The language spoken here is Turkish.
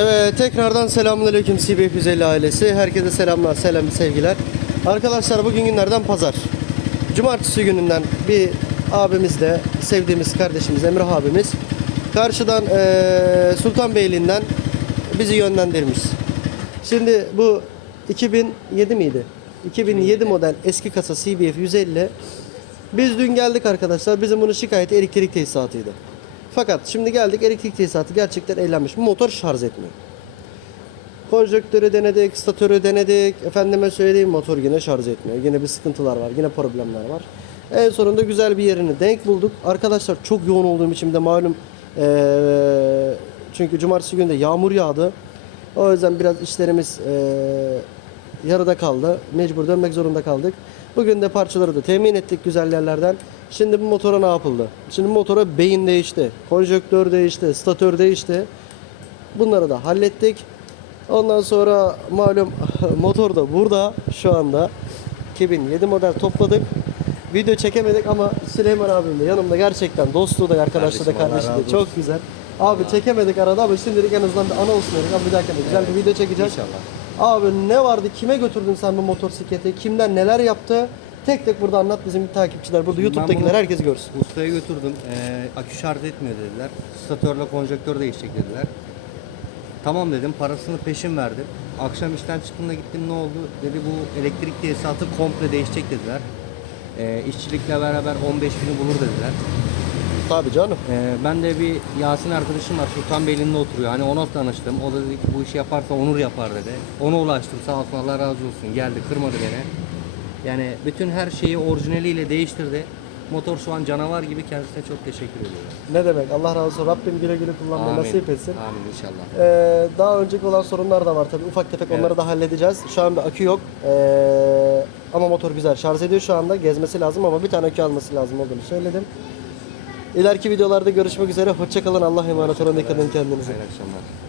Evet tekrardan selamünaleyküm CBF 150 ailesi. Herkese selamlar, selam, sevgiler. Arkadaşlar bugün günlerden pazar. Cumartesi gününden bir abimiz de sevdiğimiz kardeşimiz Emrah abimiz karşıdan eee Sultanbeyli'nden bizi yönlendirmiş. Şimdi bu 2007 miydi? 2007 model eski kasa CBF 150. Biz dün geldik arkadaşlar. Bizim bunun şikayeti elektrik tesisatıydı. Fakat şimdi geldik elektrik tesisatı gerçekten eğlenmiş. Motor şarj etmiyor. Konjöktörü denedik, statörü denedik. Efendime söyleyeyim motor yine şarj etmiyor. Yine bir sıkıntılar var, yine problemler var. En sonunda güzel bir yerini denk bulduk. Arkadaşlar çok yoğun olduğum için de malum eee, çünkü cumartesi günü de yağmur yağdı. O yüzden biraz işlerimiz eee, yarıda kaldı. Mecbur dönmek zorunda kaldık. Bugün de parçaları da temin ettik güzel yerlerden. Şimdi bu motora ne yapıldı? Şimdi motora beyin değişti, konjöktör değişti, statör değişti. Bunları da hallettik. Ondan sonra malum motor da burada şu anda. 2007 model topladık. Video çekemedik ama Süleyman abim de yanımda gerçekten dostluğu da arkadaşlığı da kardeşliği de çok güzel. Abi çekemedik arada ama şimdilik en azından bir ana olsun dedik. Abi bir dahakine güzel bir video çekeceğiz. İnşallah. Abi ne vardı? Kime götürdün sen bu motosikleti? Kimden neler yaptı? Tek tek burada anlat bizim takipçiler. Burada Ben YouTube'dakiler bunu herkes görsün. Ustaya götürdüm. Ee, akü şarj etmiyor dediler. Statörle konjöktör değişecek dediler. Tamam dedim. Parasını peşin verdim. Akşam işten çıktığımda gittim ne oldu? Dedi bu elektrik tesisatı komple değişecek dediler. Ee, işçilikle beraber 15 bini bulur dediler. Tabii canım. Ee, ben de bir Yasin arkadaşım var Sultanbeyli'nde oturuyor. Hani ona tanıştım. O da dedi ki bu işi yaparsa Onur yapar dedi. Ona ulaştım sağ olsun Allah razı olsun. Geldi kırmadı beni. Yani bütün her şeyi orijinaliyle değiştirdi. Motor şu an canavar gibi kendisine çok teşekkür ediyorum. Ne demek? Allah razı olsun. Rabbim güle güle kullanmayı Amin. nasip etsin. Amin inşallah. Ee, daha önceki olan sorunlar da var tabii. Ufak tefek Evet. onları da halledeceğiz. Şu anda akü yok. Ee, ama motor güzel. Şarj ediyor şu anda. Gezmesi lazım ama bir tane akü alması lazım olduğunu söyledim. İleriki videolarda görüşmek üzere. Hoşçakalın. Allah emanet olun. Dikkat edin kendinize. Hayırlı akşamlar.